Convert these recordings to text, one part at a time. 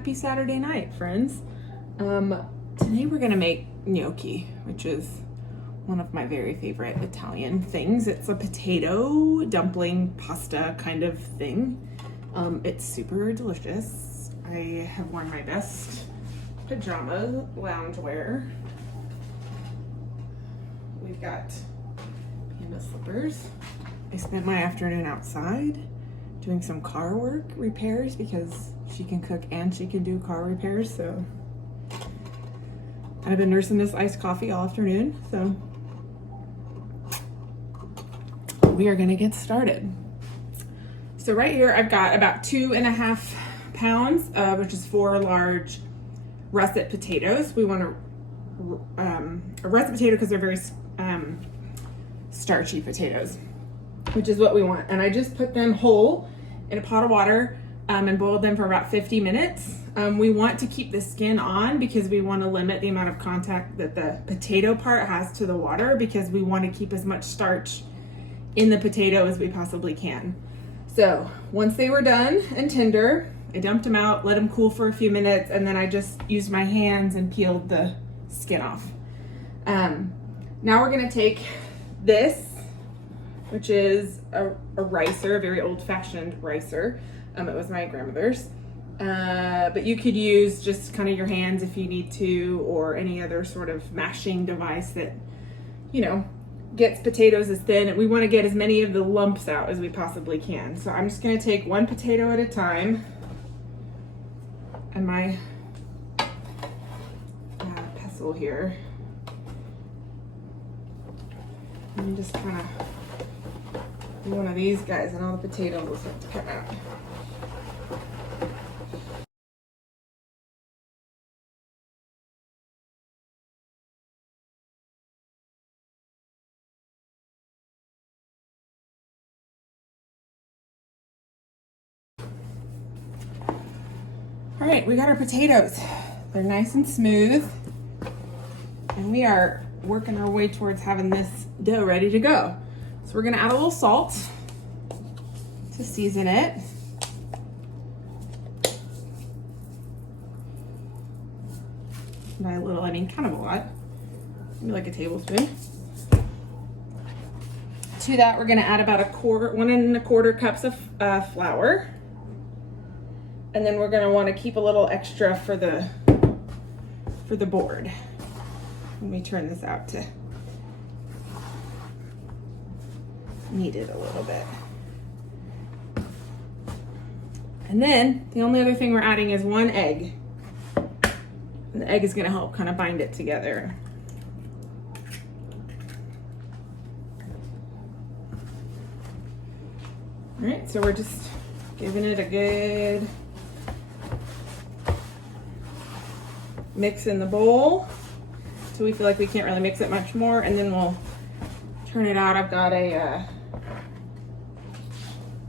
happy Saturday night, friends. Today we're gonna make gnocchi, which is one of my very favorite Italian things. It's a potato dumpling pasta kind of thing. It's super delicious. I have worn my best pajama loungewear. We've got panda slippers. I spent my afternoon outside doing some car work repairs because she can cook and she can do car repairs. So I've been nursing this iced coffee all afternoon. So we are gonna get started. So right here I've got about 2.5 pounds, which is 4 large russet potatoes. We want a russet potato because they're very starchy potatoes, which is what we want. And I just put them whole in a pot of water and boiled them for about 50 minutes. We want to keep the skin on because we want to limit the amount of contact that the potato part has to the water, because we want to keep as much starch in the potato as we possibly can. So once they were done and tender, I dumped them out, let them cool for a few minutes, and then I just used my hands and peeled the skin off. Now we're gonna take this, which is a ricer, a very old-fashioned ricer. It was my grandmother's. But you could use just kind of your hands if you need to, or any other sort of mashing device that, you know, gets potatoes as thin. And we want to get as many of the lumps out as we possibly can. So I'm just going to take one potato at a time. And my pestle here. And just kind of do one of these guys and all the potatoes will start to come out. All right, we got our potatoes. They're nice and smooth. And we are working our way towards having this dough ready to go. So we're gonna add a little salt to season it. By a little, I mean kind of a lot. Maybe like a tablespoon. To that, we're gonna add about 1.25 cups of flour. And then we're gonna wanna keep a little extra for the board. Let me turn this out to knead it a little bit. And then the only other thing we're adding is 1 egg. And the egg is gonna help kind of bind it together. All right, so we're just giving it a good mix in the bowl. So we feel like we can't really mix it much more, and then we'll turn it out. I've got a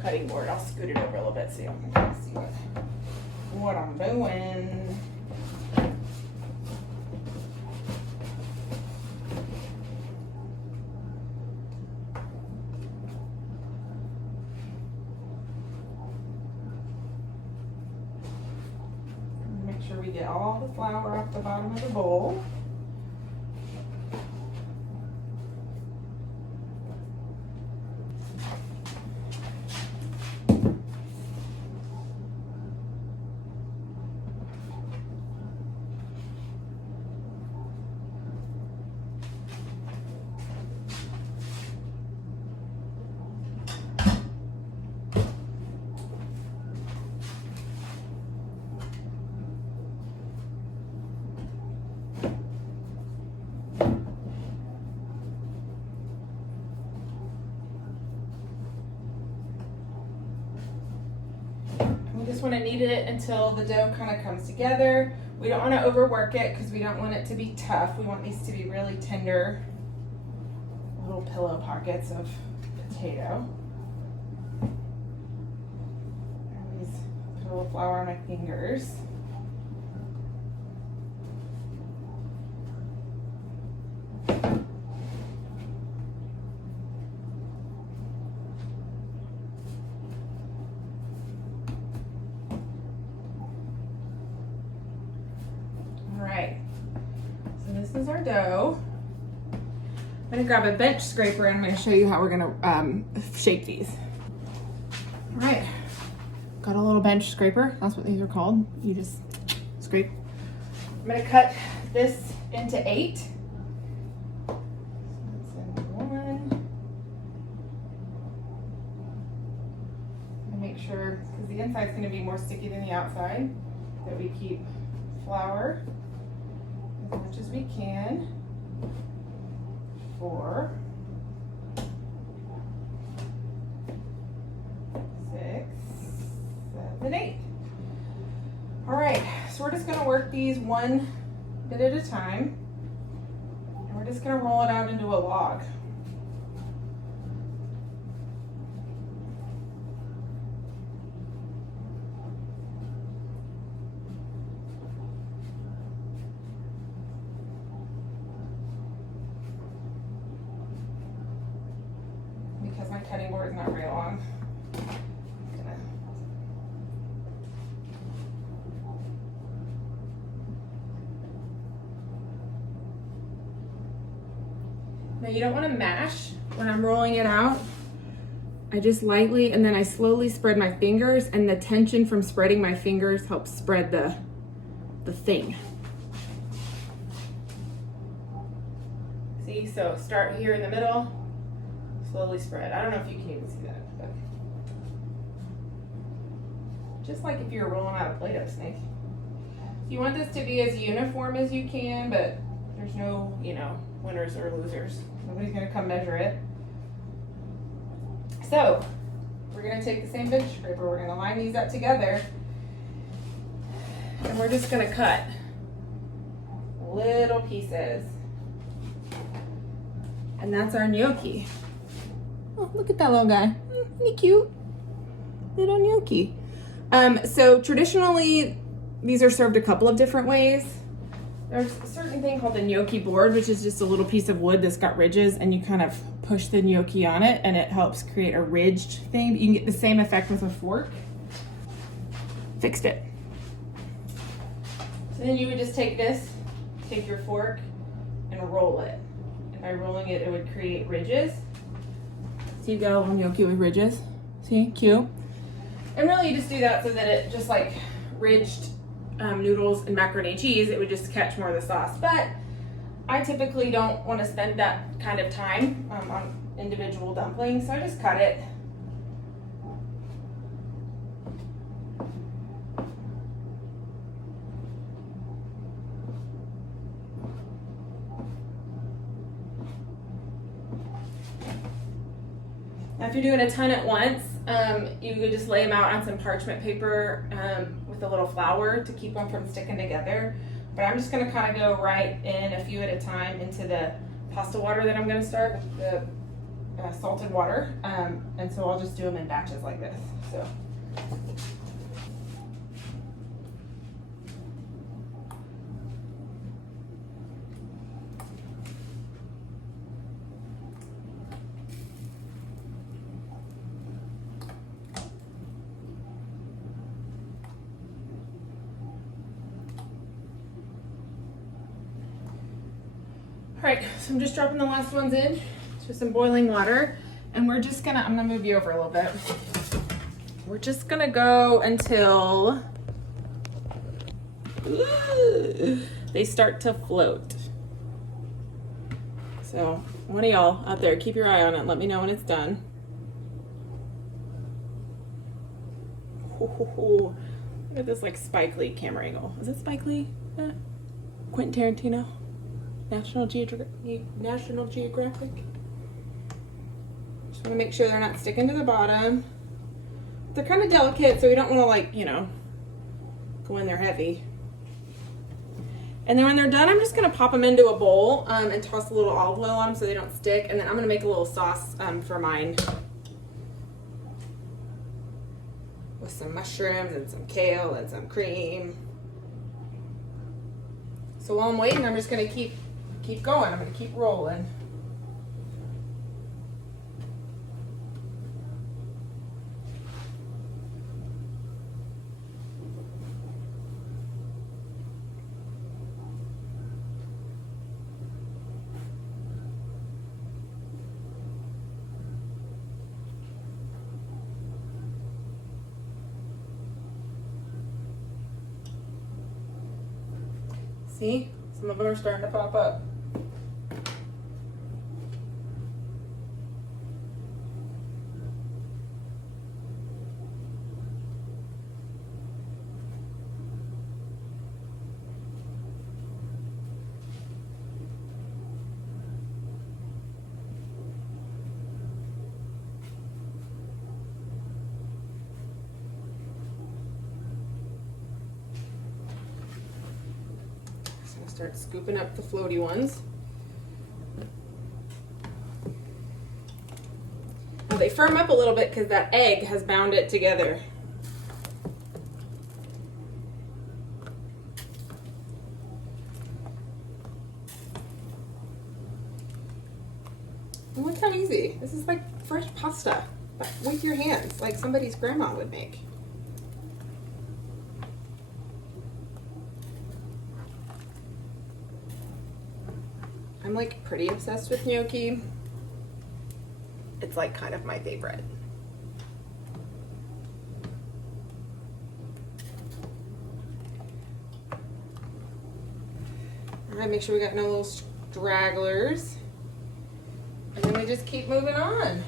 cutting board. I'll scoot it over a little bit so you can kind of see what I'm doing. Make sure we get all the flour off the bottom of the bowl. Just want to knead it until the dough kind of comes together. We don't want to overwork it because we don't want it to be tough. We want these to be really tender little pillow pockets of potato. And these put a little flour on my fingers. is our dough. I'm gonna grab a bench scraper and I'm gonna show you how we're gonna shape these. All right, got a little bench scraper. That's what these are called. You just scrape. I'm gonna cut this into 8. So that's in 1. And make sure, because the inside's gonna be more sticky than the outside, that we keep flour as much as we can. 4, 6, 7, 8. All right, so we're just gonna work these one bit at a time, and we're just gonna roll it out into a log. Because my cutting board is not very long. Now you don't want to mash when I'm rolling it out. I just lightly, and then I slowly spread my fingers, and the tension from spreading my fingers helps spread the thing. See, so start here in the middle, slowly spread. I don't know if you can even see that, but just like if you're rolling out a Play-Doh snake. You want this to be as uniform as you can, but there's no, winners or losers. Nobody's gonna come measure it. So we're gonna take the same bench scraper, we're gonna line these up together, and we're just gonna cut little pieces. And that's our gnocchi. Oh, look at that little guy. Isn't he cute? Little gnocchi. So traditionally, these are served a couple of different ways. There's a certain thing called the gnocchi board, which is just a little piece of wood that's got ridges, and you kind of push the gnocchi on it, and it helps create a ridged thing. You can get the same effect with a fork. Fixed it. So then you would just take your fork, and roll it. And by rolling it, it would create ridges. So you've got a little gnocchi with ridges. See, cute. And really you just do that so that it just like ridged noodles and macaroni and cheese, it would just catch more of the sauce. But I typically don't want to spend that kind of time on individual dumplings, so I just cut it. Now, if you're doing a ton at once, you could just lay them out on some parchment paper with a little flour to keep them from sticking together. But I'm just gonna kind of go right in a few at a time into the pasta water that I'm gonna start with the salted water. And so I'll just do them in batches like this. So. All right, so I'm just dropping the last ones in to some boiling water, and I'm gonna move you over a little bit. We're just gonna go until they start to float. So one of y'all out there, keep your eye on it. Let me know when it's done. Look at this like Spike Lee camera angle. Is it Spike Lee? Quentin Tarantino? National Geographic. Just want to make sure they're not sticking to the bottom. They're kind of delicate, so we don't want to go in there heavy. And then when they're done, I'm just going to pop them into a bowl and toss a little olive oil on them so they don't stick. And then I'm going to make a little sauce for mine with some mushrooms and some kale and some cream. So while I'm waiting, I'm just going to keep going. I'm going to keep rolling. See, some of them are starting to pop up. Start scooping up the floaty ones. Now they firm up a little bit because that egg has bound it together. And look how easy. This is like fresh pasta, but with your hands, like somebody's grandma would make. I'm like pretty obsessed with gnocchi. It's like kind of my favorite. All right, make sure we got no little stragglers. And then we just keep moving on.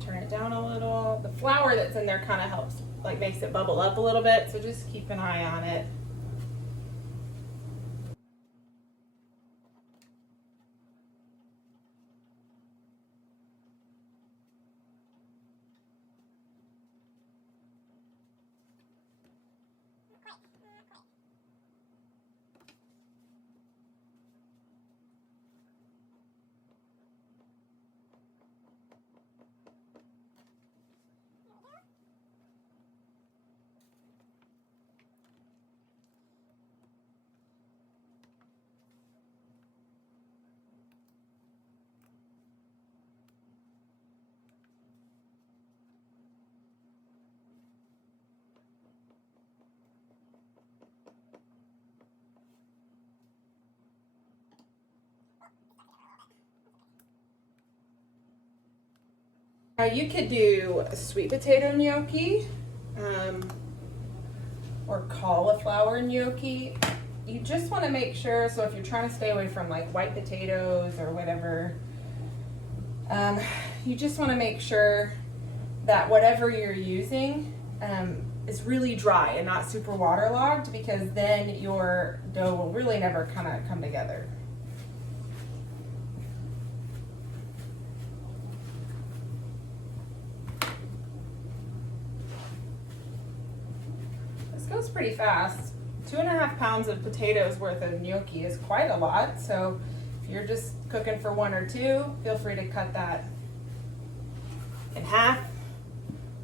Turn it down a little. The flour that's in there kind of helps, like makes it bubble up a little bit, so just keep an eye on it. You could do a sweet potato gnocchi or cauliflower gnocchi. You just want to make sure, so if you're trying to stay away from like white potatoes or whatever, you just want to make sure that whatever you're using is really dry and not super waterlogged, because then your dough will really never kind of come together. Goes pretty fast. 2.5 pounds of potatoes worth of gnocchi is quite a lot, so if you're just cooking for 1 or 2, feel free to cut that in half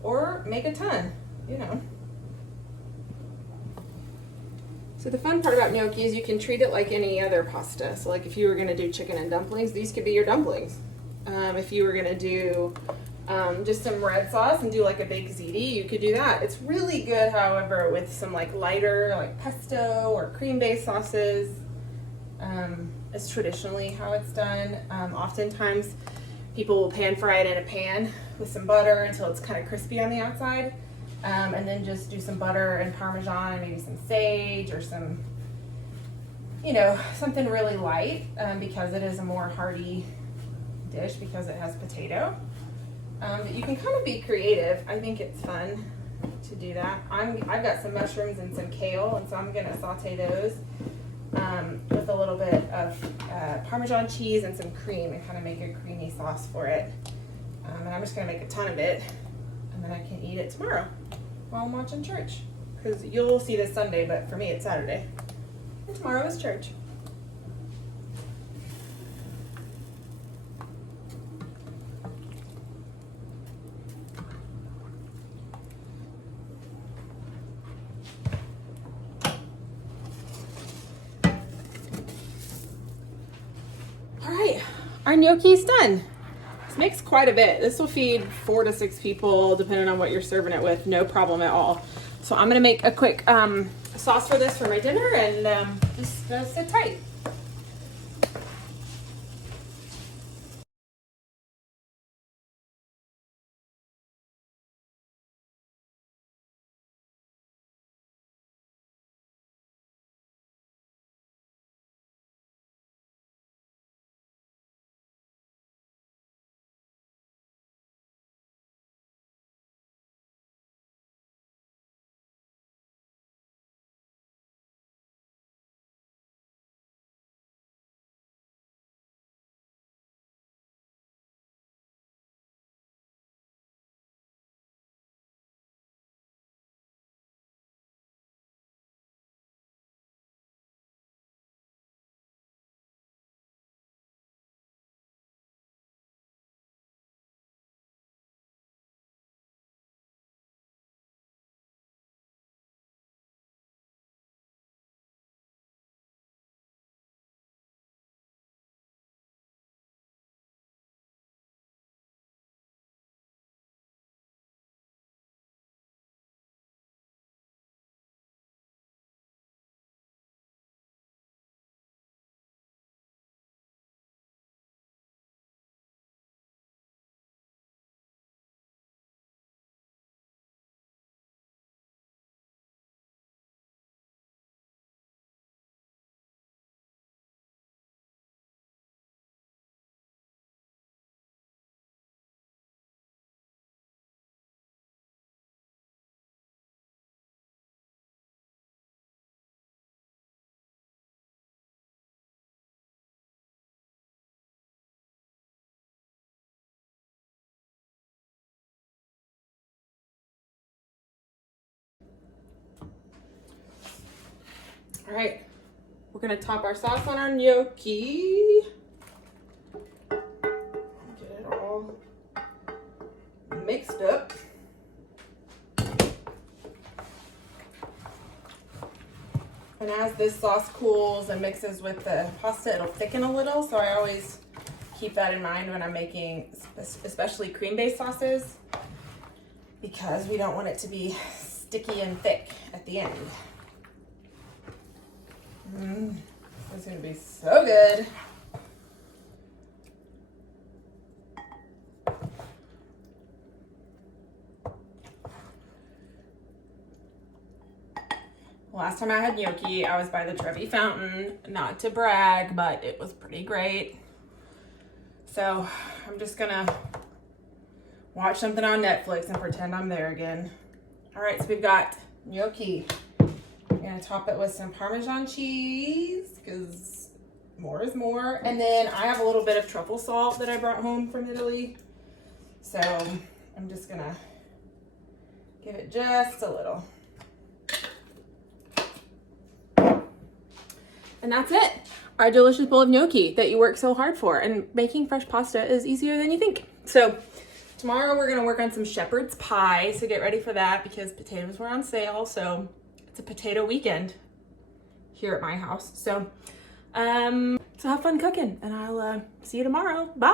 or make a ton, you know. So the fun part about gnocchi is you can treat it like any other pasta. So like if you were going to do chicken and dumplings, these could be your dumplings. If you were going to do just some red sauce and do like a big ziti, you could do that. It's really good, however, with some like lighter, like pesto or cream-based sauces. It's traditionally how it's done. Oftentimes people will pan fry it in a pan with some butter until it's kind of crispy on the outside. And then just do some butter and Parmesan and maybe some sage or some, you know, something really light, because it is a more hearty dish because it has potato. But you can kind of be creative. I think it's fun to do that. I've got some mushrooms and some kale, and so I'm going to saute those with a little bit of Parmesan cheese and some cream and kind of make a creamy sauce for it. And I'm just going to make a ton of it, and then I can eat it tomorrow while I'm watching church. Because you'll see this Sunday, but for me it's Saturday. And tomorrow is church. our gnocchi's done. This makes quite a bit. This will feed 4 to 6 people, depending on what you're serving it with, no problem at all. So I'm gonna make a quick sauce for this for my dinner and just sit tight. All right, we're gonna top our sauce on our gnocchi. Get it all mixed up. And as this sauce cools and mixes with the pasta, it'll thicken a little. So I always keep that in mind when I'm making especially cream-based sauces, because we don't want it to be sticky and thick at the end. It's gonna be so good. Last time I had gnocchi, I was by the Trevi Fountain. Not to brag, but it was pretty great. So I'm just gonna watch something on Netflix and pretend I'm there again. All right, so we've got gnocchi. I'm gonna top it with some Parmesan cheese, because more is more. And then I have a little bit of truffle salt that I brought home from Italy. So I'm just gonna give it just a little. And that's it. Our delicious bowl of gnocchi that you work so hard for. And making fresh pasta is easier than you think. So tomorrow we're gonna work on some shepherd's pie. So get ready for that, because potatoes were on sale. So it's a potato weekend here at my house. So have fun cooking, and I'll see you tomorrow. Bye.